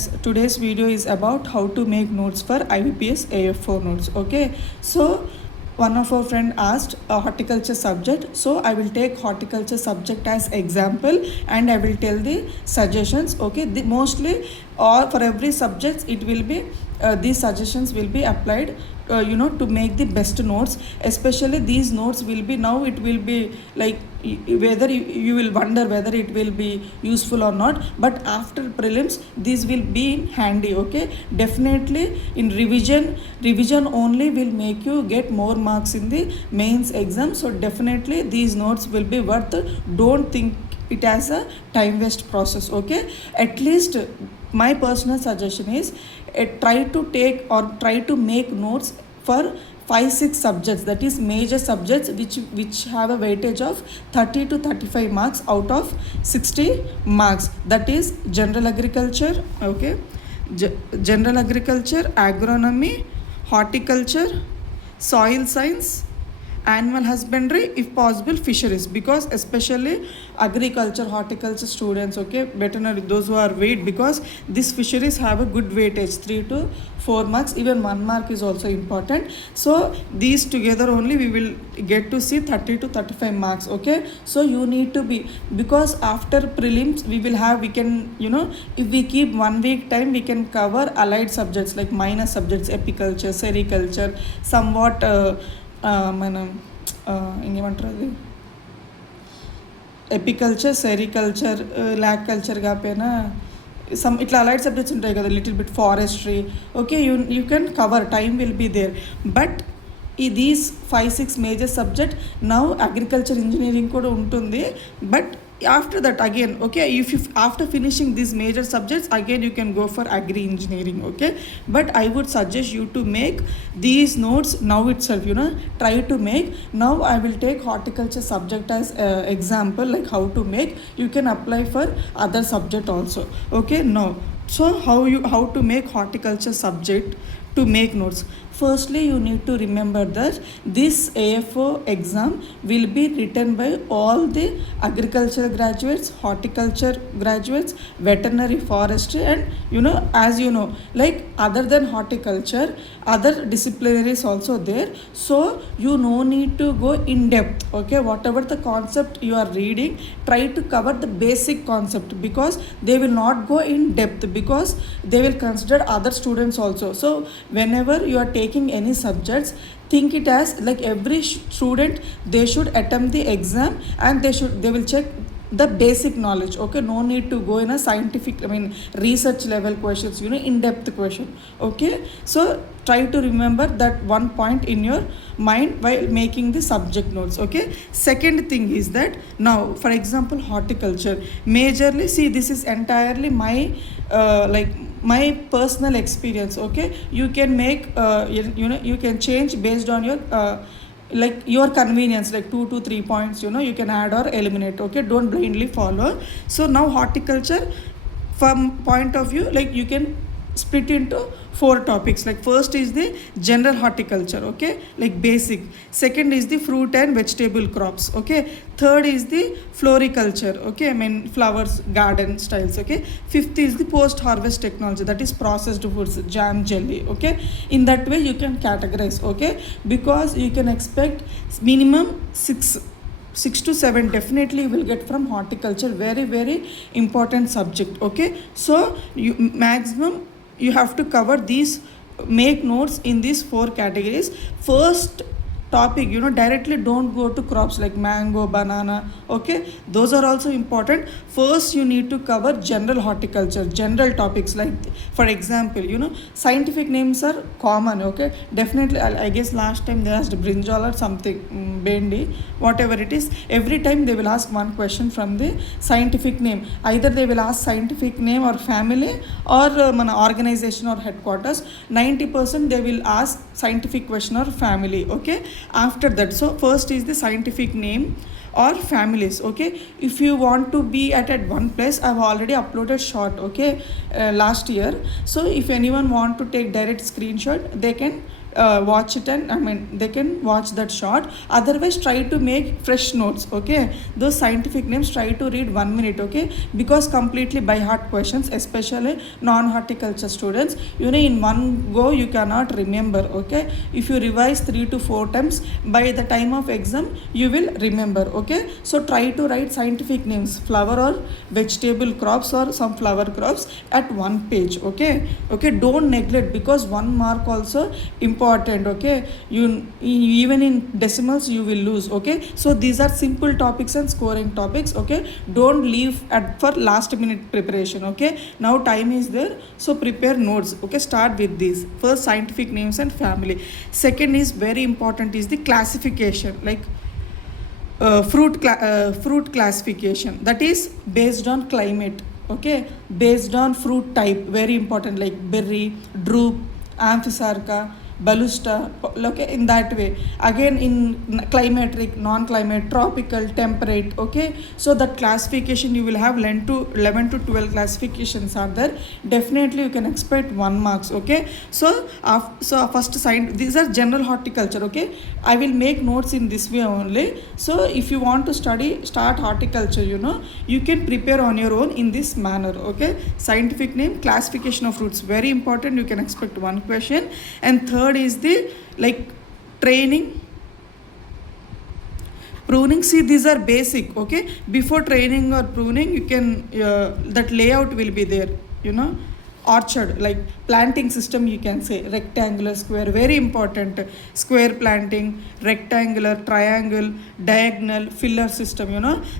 students, today's video is about how to make notes for Ibps Afo notes. Okay, so one of our friend asked a horticulture subject, so I will take horticulture subject as example and I will tell the suggestions. Okay, mostly or for every subject it will be these suggestions will be applied to make the best notes. Especially these notes will be, now it will be like whether you will wonder whether it will be useful or not, but after prelims these will be handy. Okay, definitely in revision only will make you get more marks in the mains exam. So definitely these notes will be worth. Don't think it as a time waste process. Okay, at least my personal suggestion is try to take or try to make notes for 5-6 subjects, that is major subjects which have a weightage of 30 to 35 marks out of 60 marks. That is general agriculture, okay, general agriculture, agronomy, horticulture, soil science, animal husbandry, if possible fisheries, because especially agriculture, horticulture students, okay, veterinary, those who are weight, because these fisheries have a good weightage, 3 to 4 marks, even 1 mark is also important. So these together only we will get to see 30 to 35 marks. Okay, so you need to be, because after prelims we can if we keep 1 week time we can cover allied subjects like minor subjects, apiculture, sericulture, somewhat మనం ఇంకేమంటారు అది apiculture, sericulture, lac culture కాకపోయినా some ఇట్లా allied subjects ఉంటాయి కదా, little bit forestry. Okay, you can cover, time will be there. But these 5-6 major subject, now agriculture engineering కూడా ఉంటుంది. But after that again, okay, if you after finishing these major subjects again you can go for agri engineering. Okay, but I would suggest you to make these notes now itself. Try to make. Now I will take horticulture subject as example, like how to make. You can apply for other subject also. Okay, now so how to make horticulture subject to make notes. Firstly, you need to remember that this AFO exam will be written by all the agriculture graduates, horticulture graduates, veterinary, forestry, and as like other than horticulture, other disciplinaries also there. So you no need to go in depth. Okay, whatever the concept you are reading, try to cover the basic concept, because they will not go in depth, because they will consider other students also. So whenever you are taking any subjects, think it as like every student, they should attempt the exam and they will check the basic knowledge. Okay, no need to go in a scientific, research level questions, in depth question. Okay, so try to remember that one point in your mind while making the subject notes. Okay, second thing is that now for example horticulture, majorly see, this is entirely my my personal experience. Okay, you can make you can change based on your like your convenience, like 2 to 3 points you can add or eliminate. Okay, don't blindly follow. So now horticulture, from point of view, like you can split into 4 topics. Like first is the general horticulture, okay, like basic. Second is the fruit and vegetable crops. Okay, third is the floriculture, okay, flowers, garden styles. Okay, fifth is the post harvest technology, that is processed foods, jam, jelly. Okay, in that way you can categorize. Okay, because you can expect minimum 6 to 7 definitely you will get from horticulture. Very very important subject. Okay, so you maximum you have to cover these, make notes in these 4 categories. First topic, directly don't go to crops like mango, banana. Okay, those are also important. First you need to cover general horticulture, general topics, like for example scientific names are common. Okay, definitely I guess last time they asked brinjal or something, bendi, whatever it is, every time they will ask one question from the scientific name. Either they will ask scientific name or family or organization or headquarters. 90% they will ask scientific question or family. Okay, after that, so first is the scientific name or families. Okay, if you want to be at one place, I've already uploaded short, okay, last year. So if anyone want to take direct screenshot, they can watch it, and I mean they can watch that short. Otherwise try to make fresh notes, okay? Those scientific names try to read 1 minute, okay? Because completely by heart questions, especially non-horticulture students, in one go you cannot remember, okay? If you revise 3 to 4 times, by the time of exam you will remember, okay? So try to write scientific names, flower or vegetable crops or some flower crops at one page, okay? Don't neglect, because 1 mark also important, okay? You even in decimals you will lose, okay? So these are simple topics and scoring topics, okay? Don't leave for last minute preparation, okay? Now time is there, so prepare notes, okay? Start with these. First, scientific names and family. Second is very important, is the classification, like fruit classification, that is based on climate, okay? Based on fruit type, very important, like berry, drupe, amphysarca, balusta, okay? In that way. Again, in climatic, non-climate, tropical, temperate, okay? So that classification you will have 11 to 12 classifications are there. Definitely you can expect 1 marks, okay? So first sign, these are general horticulture, okay? I will make notes in this way only. So if you want to start horticulture, you can prepare on your own in this manner, okay? Scientific name, classification of fruits, very important, you can expect 1 question. And third is the like training, pruning. See, these are basic, okay? Before training or pruning, you can that layout will be there, orchard, like planting system, you can say rectangular, square, very important. Square planting, rectangular, triangle, diagonal, filler system,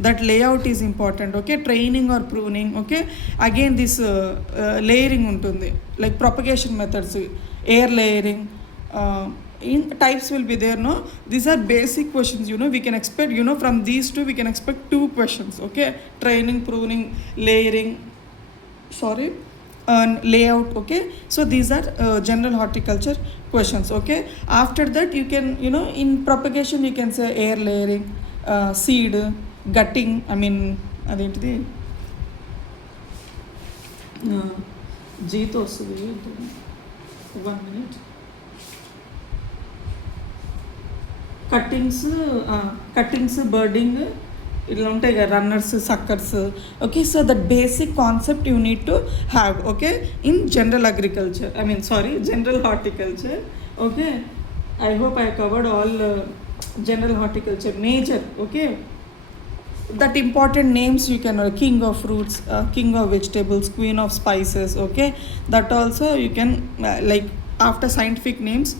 that layout is important, okay? Training or pruning, okay? Again, this layering untundi, like propagation methods, air layering, in types will be there, no? These are basic questions, we can expect, from these two we can expect 2 questions, okay? Training, pruning, layering, layout, okay? So these are general horticulture questions, okay? After that you can, in propagation you can say air layering, seed, gutting, I mean adentidi జీతో వస్తుంది 1 minute. Cuttings birding ఇట్లా ఉంటాయి కదా, runners, suckers, okay? So that basic concept you need to have, okay? In general horticulture, okay? I hope I covered all general horticulture major, okay? That important names you can king of fruits, king of vegetables, queen of spices, okay? That also you can like after scientific names,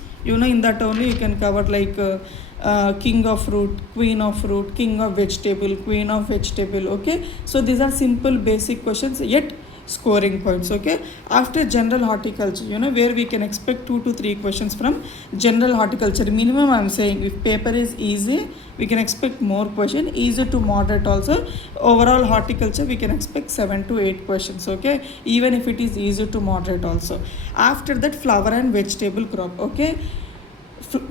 in that only you can cover like king of fruit, queen of fruit, king of vegetable, queen of vegetable, okay? So these are simple basic questions, yet scoring points, okay? After general horticulture, where we can expect 2 to 3 questions from general horticulture minimum. I'm saying if paper is easy, we can expect more question, easy to moderate also. Overall horticulture we can expect 7 to 8 questions, okay? Even if it is easy to moderate also. After that, flower and vegetable crop, okay?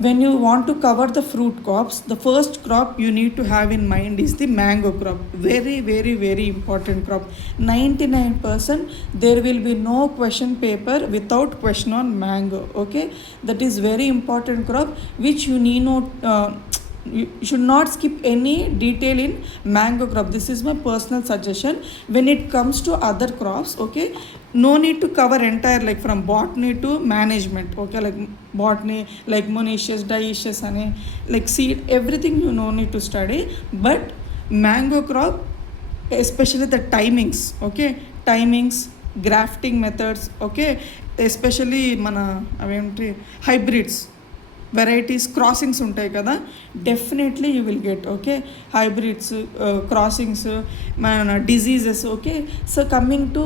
When you want to cover the fruit crops, the first crop you need to have in mind is the mango crop. Very, very, very important crop. 99% there will be no question paper without question on mango, okay? That is very important crop which you need not you should not skip any detail in mango crop. This is my personal suggestion. When it comes to other crops, okay, no need to cover entire, like from botany to management, okay? Like botany, like monoecious, dioecious, and like seed, everything you no need to study. But mango crop, especially the timings, okay? Timings, grafting methods, okay? Especially mana aventi hybrids, varieties, crossings ఉంటాయి కదా, definitely you will get, okay? Hybrids, crossings, మన diseases, okay? So coming to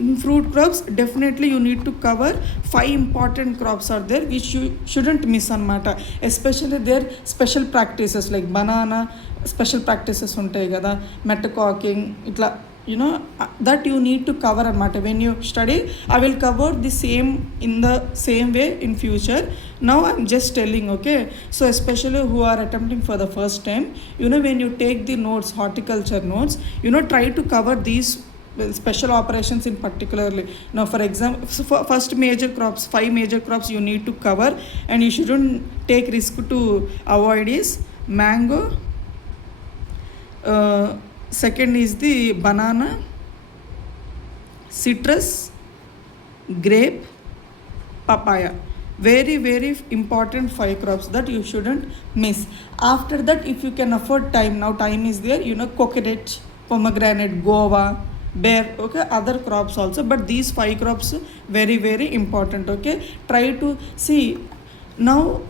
in fruit crops, definitely you need to cover 5 important crops are there which you shouldn't miss అనమాట. Especially there special practices like banana, special practices ఉంటాయి కదా, మెటకాకింగ్, ఇట్లా that you need to cover anamata. When you study, I will cover the same in the same way in future. Now I'm just telling, okay? So especially who are attempting for the first time, when you take the notes, horticulture notes, try to cover these special operations in particularly. Now for example, first major crops, 5 major crops you need to cover and you shouldn't take risk to avoid is mango, second is the banana, citrus, grape, papaya. Very very important 5 crops that you shouldn't miss. After that, if you can afford time, now time is there, coconut, pomegranate, guava, bear, okay, other crops also, but these 5 crops very very important. Okay, try to see now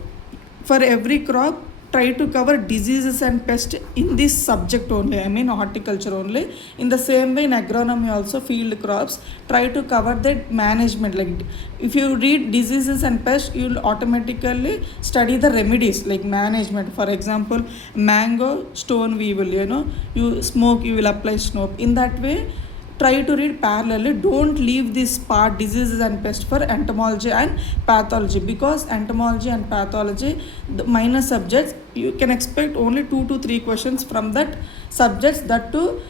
for every crop, try to cover diseases and pests in this subject only, I mean horticulture only. In the same way in agronomy also, field crops, try to cover that management. Like if you read diseases and pests, you will automatically study the remedies like management. For example, mango stone weevil, you smoke, you will apply smoke. In that way, try to read parallelly. Don't leave this part diseases and pests for entomology and pathology, because entomology and pathology, the minor subjects, you can expect only 2 to 3 questions from that subjects. That too,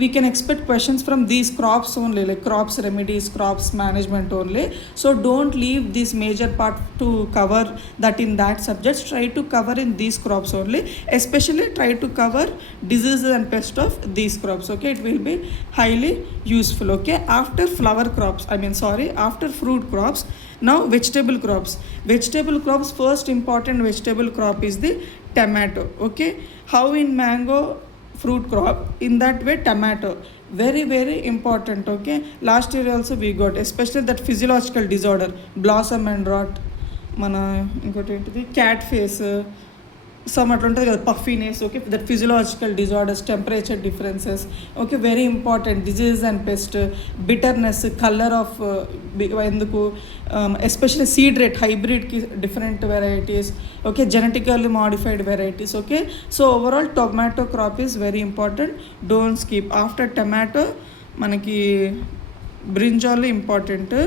we can expect questions from these crops only, like crops remedies, crops management only. So don't leave this major part to cover that in that subjects. Try to cover in these crops only, especially try to cover diseases and pests of these crops. Okay, it will be highly useful. Okay, after flower crops, after fruit crops, now vegetable crops. First important vegetable crop is the tomato. Okay, how in mango fruit crop, in that way tomato very very important. Okay, last year also we got, especially that physiological disorder, blossom and rot, మన ఇంకోటి ఏంటిది cat face, some అట్లా ఉంటుంది కదా, puffiness. Okay, that physiological disorders, temperature differences. Okay, very important. Disease and pest, bitterness, colour off, ఎందుకు especially seed rate, హైబ్రిడ్కి different varieties. Okay, genetically modified varieties. Okay, so overall tomato crop is very important. Don't skip. After tomato మనకి brinjal important.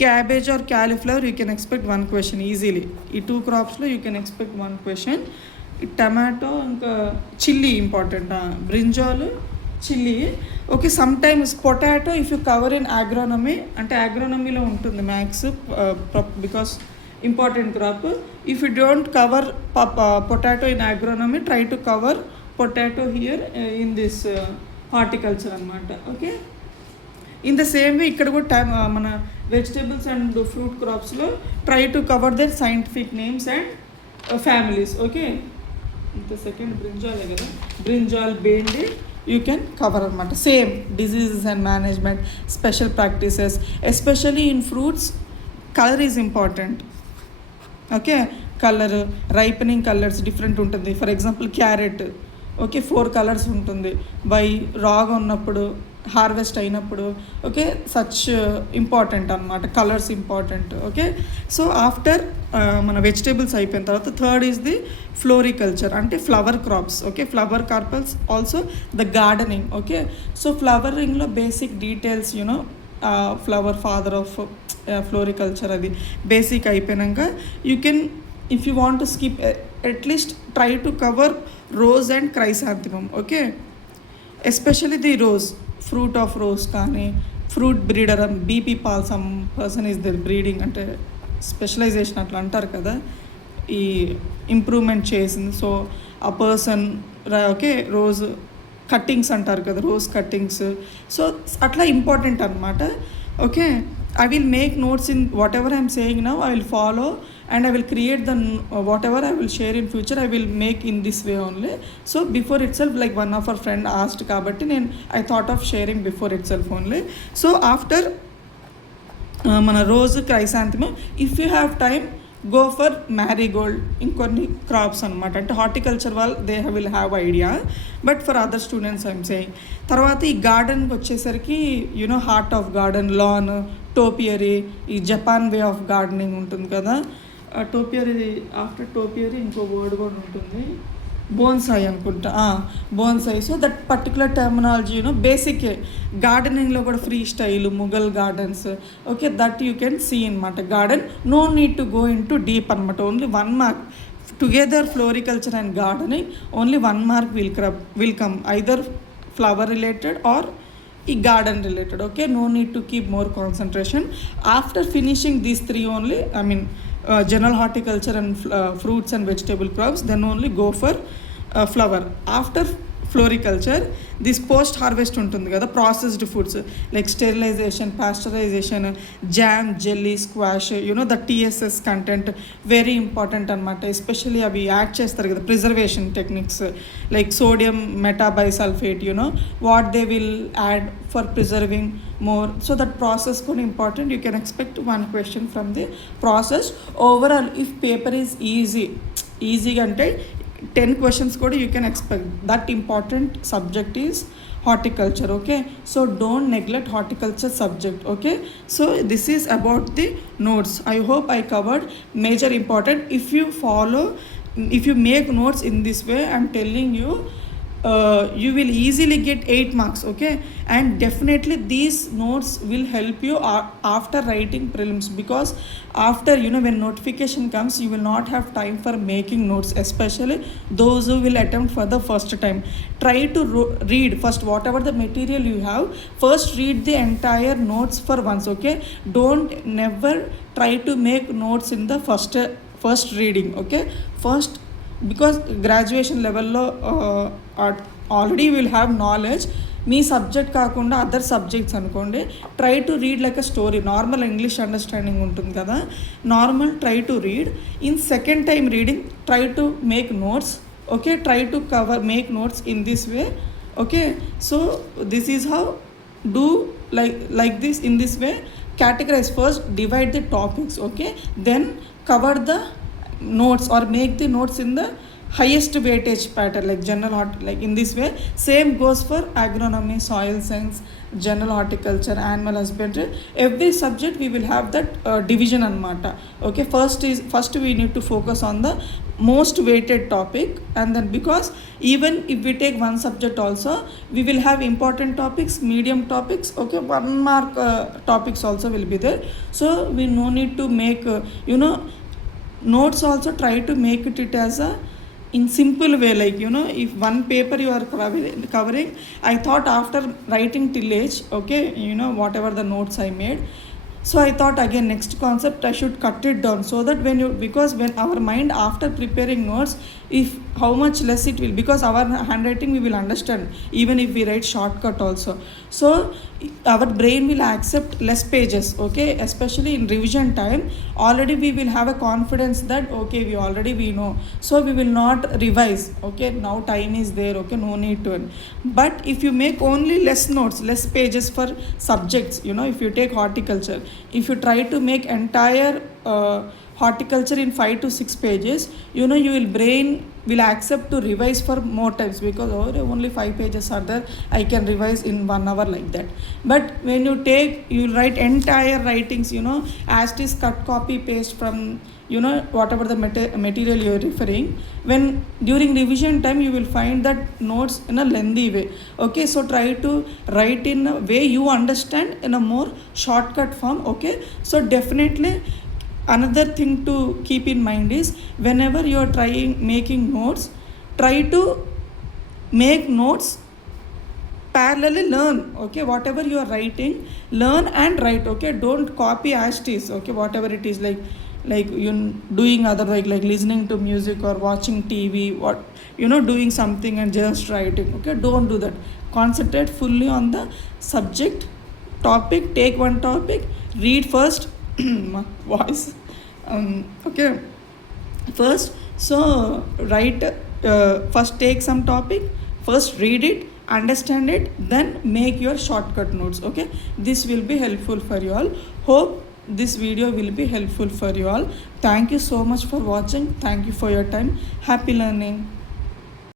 Cabbage or cauliflower you can expect 1 question easily. ఈ 2 క్రాప్స్లో you can expect 1 question. ఈ tomato, ఇంకా chilli important, brinjal, chilli. Okay, some times potato if you cover in agronomy, అంటే అగ్రోనమీలో ఉంటుంది maths, because important crop. If you don't cover potato in agronomy, try to cover potato here in this horticulture అనమాట. Okay, in the same way ఇక్కడ కూడా మన vegetables and fruit క్రాప్స్లో try to cover their scientific names and families. Okay, ఇంత second బ్రింజాలే కదా, brinjal, bhindi you can cover అనమాట. Same diseases and management, special practices. Especially in fruits, colour is important. Okay, colour, ripening colours different ఉంటుంది. For example carrot, okay, 4 colours ఉంటుంది బై రాగా ఉన్నప్పుడు, harvest అయినప్పుడు. ఓకే, సచ్ ఇంపార్టెంట్ అనమాట, colours important. Okay, so after మన vegetables అయిపోయిన తర్వాత థర్డ్ ఈజ్ ది ఫ్లోరికల్చర్, అంటే flower crops. Okay, flower carpels, also the gardening. Okay, so ఫ్లవరింగ్లో basic details, flower father of floriculture, అది బేసిక్ అయిపోయాక you can, if you want to skip, at least try to cover rose and chrysanthemum. Okay, especially the rose, fruit of rose కానీ, fruit breeder, BP Pal, some person is there breeding, అంటే specialisation అట్లా అంటారు కదా, ఈ improvement చేసింది. So ఆ person, okay, rose cuttings అంటారు కదా, రోజ్ కట్టింగ్స్. సో అట్లా ఇంపార్టెంట్ అనమాట. Okay, I will make notes in whatever I am saying now. I will follow and I will create the whatever I will share in future, I will make in this way only. So before itself, like one of our friend asked kabatti I thought of sharing before itself only. So after mana rose, chrysanthemum, if you have time, go for marigold, ఇంకొన్ని crops అనమాట. అంటే horticulture వాళ్ళు they will have idea, but for other students I'm saying. తర్వాత ఈ గార్డెన్కి వచ్చేసరికి heart of garden, lawn, topiary, ఈ Japan way of gardening ఉంటుంది కదా, టోపియరీ. ఆఫ్టర్ టోపియరీ ఇంకో వర్డ్ కూడా ఉంటుంది, బోన్సాయి అనుకుంటా, bonsai. So that particular terminology basic గార్డెనింగ్లో కూడా free style, Mughal gardens. Okay, that you can see అనమాట. Garden no need to go in to deep అనమాట. Only 1 mark together, floriculture and gardening, only 1 mark will come, either flower related are garden related. Okay, no need to keep more concentration. After finishing these three only, I mean general horticulture and fruits and vegetable crops, then only go for flower. After floriculture, this post harvest ఉంటుంది కదా, processed foods like sterilization, pasteurization, jam, jelly, squash, the TSS content very important అనమాట. Especially అవి add చేస్తారు కదా preservation techniques like sodium metabisulphite, what they will add for preserving more. So that process కూడా important. You can expect one question from the process. Overall, if paper is easy అంటే 10 questions కూడా you can expect. That important subject is horticulture. Okay, so don't neglect horticulture subject. Okay, so this is about the notes. I hope I covered major important. If you make notes in this way, I'm telling you, you will easily get 8 marks. Okay, and definitely these notes will help you after writing prelims, because after when notification comes, you will not have time for making notes, especially those who will attempt for the first time. Try to read first whatever the material you have. First read the entire notes for once. Okay, don't never try to make notes in the first reading. Okay, first, because graduation లెవెల్లో already will have knowledge. మీ subject కాకుండా other subjects అనుకోండి, try to read like a story. Normal English understanding ఉంటుంది కదా, normal try to read. In second time reading try to make notes. Okay, try to make notes in this way. Okay, so this is how do like this. In this way, categorize first, divide the topics. Okay, then cover the notes or make the notes in the highest weightage pattern like like in this way. Same goes for agronomy, soil science, general horticulture, animal husbandry. Every subject we will have that division anamata. Okay, first we need to focus on the most weighted topic, and then because even if we take one subject also, we will have important topics, medium topics. Okay, 1 mark topics also will be there. So we no need to make notes also. Try to make it as a in simple way, like if one paper you are covering, I thought after writing till age, okay, whatever the notes I made, so I thought again next concept I should cut it down, so that because when our mind after preparing notes, if how much less it will, because our handwriting we will understand even if we write shortcut also, so our brain will accept less pages. Okay, especially in revision time, already we will have a confidence that okay, we know, so we will not revise. Okay, now time is there. Okay, no need to. But if you make only less notes, less pages for subjects, if you take horticulture, if you try to make entire horticulture in 5 to 6 pages, your brain will accept to revise for more times, because only 5 pages are there, I can revise in 1 hour like that. But when you write entire writings, as it is cut, copy, paste from whatever the material you are referring, when during revision time you will find that notes in a lengthy way. Okay, so try to write in a way you understand in a more shortcut form. Okay, so definitely another thing to keep in mind is, whenever you are making notes, try to make notes parallelly. Learn. Okay, whatever you are writing, learn and write. Okay, don't copy as it is. Okay, whatever it is, like you doing other, like listening to music or watching TV, doing something and just writing. Okay, don't do that. Concentrate fully on the subject topic. Take one topic, read first. Voice. Okay, first, so write, first take some topic, first read it, understand it, then make your shortcut notes. Okay, this will be helpful for you all. Hope this video will be helpful for you all. Thank you so much for watching. Thank you for your time. Happy learning.